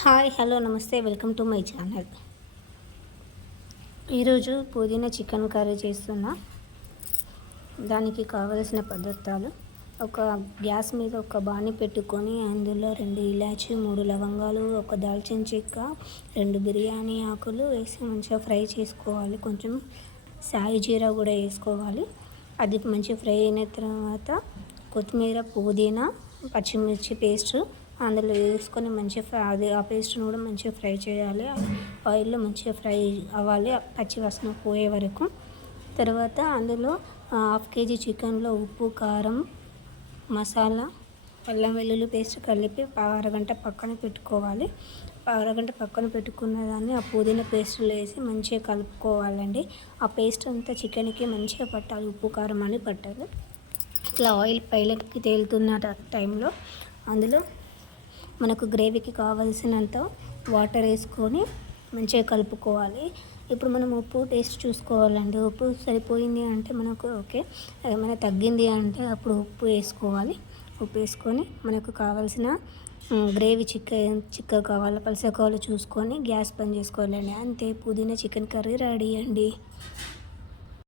Hi hello నమస్తే welcome to my channel. ఈరోజు పుదీనా చికెన్ కర్రీ చేస్తున్నా. దానికి కావలసిన పదార్థాలు: ఒక గ్యాస్ మీద ఒక బాణీ పెట్టుకొని అందులో 2 ఇలాచి, 3 లవంగాలు, ఒక దాల్చిన చెక్క, 2 బిర్యానీ ఆకులు వేసి మంచిగా ఫ్రై చేసుకోవాలి. కొంచెం సాయి జీరా కూడా వేసుకోవాలి. అది మంచిగా ఫ్రై అయిన తర్వాత కొత్తిమీర, పుదీనా, పచ్చిమిర్చి పేస్ట్ అందులో వేసుకొని మంచిగా అది ఆ పేస్ట్ని కూడా మంచిగా ఫ్రై చేయాలి. ఆయిల్లో మంచిగా ఫ్రై అవ్వాలి పచ్చి వాసన పోయే వరకు. తర్వాత అందులో 1/2 కేజీ చికెన్లో ఉప్పు, కారం, మసాలా, అల్లం వెల్లుల్లి పేస్ట్ కలిపి అరగంట పక్కన పెట్టుకోవాలి. అరగంట పక్కన పెట్టుకున్న దాన్ని ఆ పుదీనా పేస్ట్లో వేసి మంచిగా కలుపుకోవాలండి. ఆ పేస్ట్ అంతా చికెన్కి మంచిగా పట్టాలి, ఉప్పు కారం అని పట్టాలి. ఇట్లా ఆయిల్ పైలకి తేలుతున్న టైంలో అందులో మనకు గ్రేవీకి కావాల్సినంత వాటర్ వేసుకొని మంచిగా కలుపుకోవాలి. ఇప్పుడు మనం ఉప్పు టేస్ట్ చూసుకోవాలండి. ఉప్పు సరిపోయింది అంటే మనకు ఓకే, ఏమైనా తగ్గింది అంటే అప్పుడు ఉప్పు వేసుకోవాలి. ఉప్పు వేసుకొని మనకు కావాల్సిన గ్రేవీ చిక్కగా కావాలా పలుచగా కావాలో చూసుకొని గ్యాస్ బంద్ చేసుకోవాలండి. అంతే, పుదీనా చికెన్ కర్రీ రెడీ అండి.